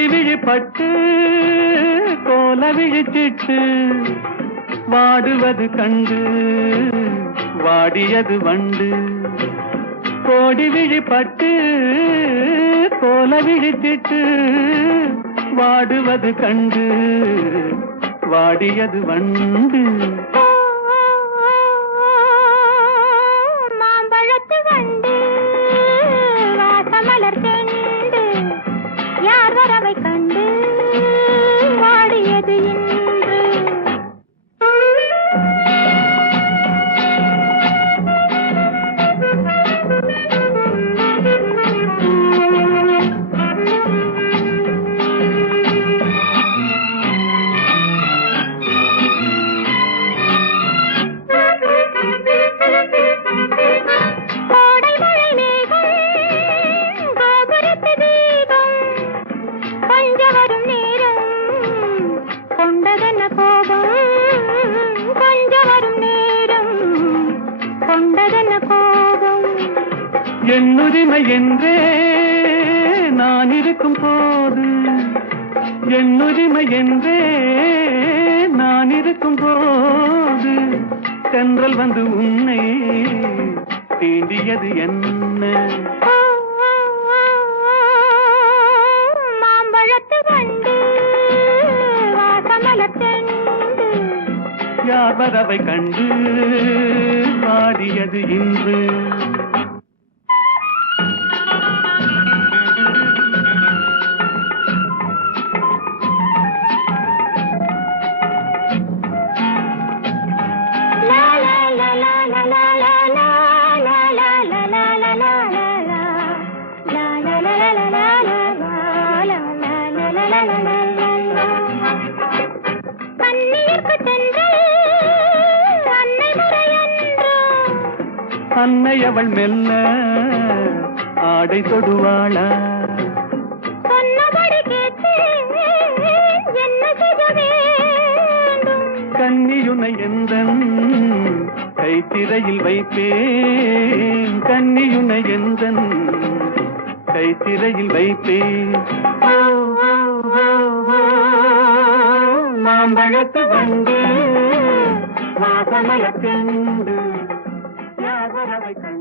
கோடி விழிப்பட்டு கோல விழிச்சிட்டு வாடுவது கண்டு வாடியது வண்டு. கோடி விழிப்பட்டு கோல விழிச்சிட்டு வாடுவது கண்டு வாடியது வண்டு. மாம்பழத்து வண்டு வாசமலர் செண்டு யார் வரவை கண்டு வாடியது இன்று. என்னுரிமை என்றே நான் இருக்கும் போது, என்னுரிமை என்றே நான் இருக்கும் போது தென்றல் வந்து உன்னை தீண்டியது என்ன? மாம்பழத்து வண்டு வாசமலர் செண்டு யார் வரவை கண்டு வாடியது இன்று. அன்னை அவள் மெல்ல ஆடை தொடுவாளா? சொன்னபடி கேட்டு என்ன செய்ய வேண்டும்? கன்னியுனை எந்தன் கைத்திரையில் வைப்பேன், கன்னியுனை எந்தன் கைத்திரையில் வைப்பேன். மாம்பழத்து வண்டு வாசமலர் செண்டு யார் வரவை கண்டு